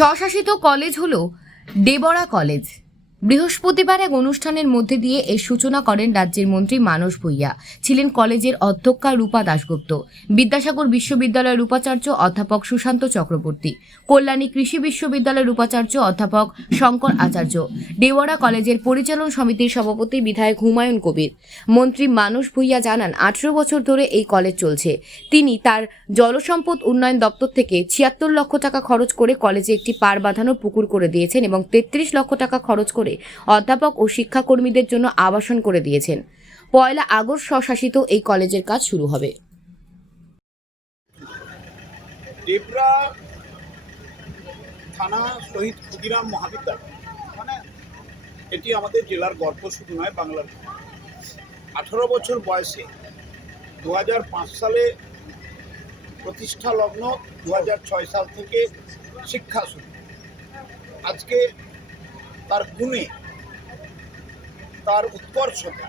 স্বশাসিত college হলো Debra college. বৃহস্পতিবার এক অনুষ্ঠানের মধ্যে দিয়ে এর সূচনা করেন রাজ্যের মন্ত্রী মানস ভূঁইয়া। ছিলেন কলেজের অধ্যক্ষা রূপা দাশগুপ্ত, বিদ্যাসাগর বিশ্ববিদ্যালয়ের উপাচার্য অধ্যাপক সুশান্ত চক্রবর্তী, কল্যাণী কৃষি বিশ্ববিদ্যালয়ের উপাচার্য অধ্যাপক শঙ্কর আচার্য, ডেবরা কলেজের পরিচালন সমিতির সভাপতি বিধায়ক হুমায়ুন কবির। মন্ত্রী মানস ভূঁইয়া জানান, 18 বছর ধরে এই কলেজ চলছে। তিনি তার জলসম্পদ উন্নয়ন দপ্তর থেকে 76 লক্ষ টাকা খরচ করে কলেজে একটি পার বাঁধানো পুকুর করে দিয়েছেন এবং 33 লক্ষ টাকা খরচ করে অধ্যাপক ও শিক্ষাকর্মীদের জন্য আবাসন করে দিয়েছেন। 1 আগস্ট স্বশাসিত এই কলেজের কাজ শুরু হবে। ডেবরা থানা শহীদ ক্ষুদিরাম মহাবিদ্যালয়, এটি আমাদের জেলার গর্ব শুধু নয়, বাংলার। 18 বছর বয়সে 2005 সালে প্রতিষ্ঠা লগ্ন, 2006 সাল থেকে শিক্ষা শুরু। আজকে তার গুণে, তার উৎকর্ষতা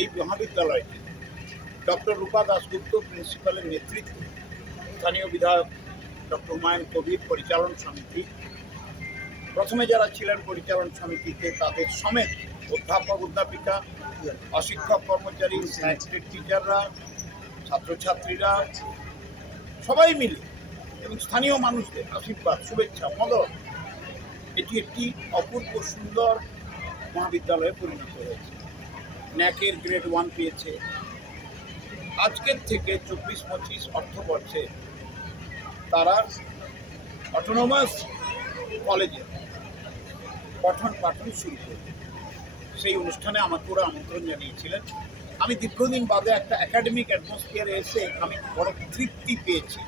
এই মহাবিদ্যালয়টি ডক্টর রূপা দাশগুপ্ত প্রিন্সিপালের নেতৃত্বে, স্থানীয় বিধায়ক ডক্টর হুমায়ুন কবির, পরিচালন সমিতি, প্রথমে যারা ছিলেন পরিচালন সমিতিতে তাদের সমেত অধ্যাপক অধ্যাপিকা, অশিক্ষক কর্মচারী, সায়েন্সের টিচাররা, ছাত্রছাত্রীরা সবাই মিলে এবং স্থানীয় মানুষদের আশীর্বাদ, শুভেচ্ছা, মদত, এটি একটি অপূর্ব সুন্দর মহাবিদ্যালয়ে পরিণত হয়েছে। ন্যাকের গ্রেড 1 পেয়েছে। আজকের থেকে 24-25 অর্থবর্ষে তারা অটোনোমাস কলেজে পঠন পাঠন শুরু করবে। সেই অনুষ্ঠানে আমাকে ওরা আমন্ত্রণ জানিয়েছিলেন। আমি দীর্ঘদিন বাদে একটা একাডেমিক অ্যাটমসফিয়ারে এসে আমি বড় তৃপ্তি পেয়েছি,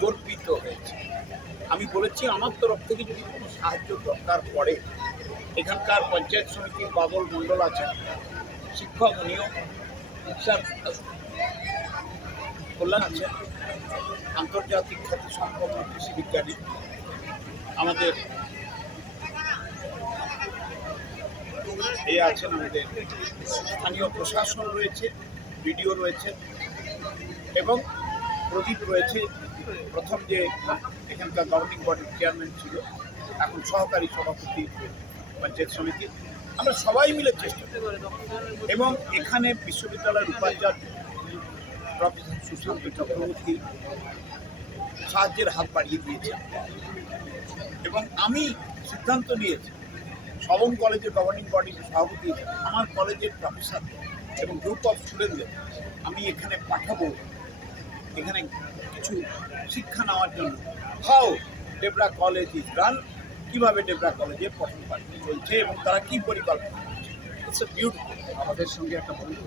গর্বিত হয়েছি। আমি বলেছি, আমার তরফ থেকে যদি কোনো সাহায্য দরকার পড়ে, এখানকার পঞ্চায়েত সমিতির বাদল মণ্ডল আছেন, শিক্ষক নিয়োগ কল্যাণ আছেন, আন্তর্জাতিক খ্যাতিসম্পন্ন কৃষি বিজ্ঞানী, আমাদের আছেন, আমাদের স্থানীয় প্রশাসন রয়েছে, বিডিও রয়েছে এবং প্রদীপ রয়েছে, প্রথম যে এখানকার গভর্নিং বডির চেয়ারম্যান ছিল, এখন সহকারী সভাপতি পঞ্চায়েত সমিতি। আমরা সবাই মিলে চেষ্টা করি এবং এখানে বিশ্ববিদ্যালয়ের উপাচার্য প্রফেসর সুশান্ত চক্রবর্তী সাহায্যের হাত বাড়িয়ে দিয়েছে এবং আমি সিদ্ধান্ত নিয়েছি, সবং কলেজের গভর্নিং বডির সভাপতি, আমার কলেজের প্রফেসর এবং গ্রুপ অফ স্টুডেন্টদের আমি এখানে পাঠাবো, এখানে কিছু শিক্ষা নেওয়ার জন্য। How Debra college is run, কীভাবে ডেবরা কলেজে পঠন পাঠন চলছে এবং তারা কী পরিকল্পনা করছে। It's a beautiful. আমাদের সঙ্গে একটা বন্ধু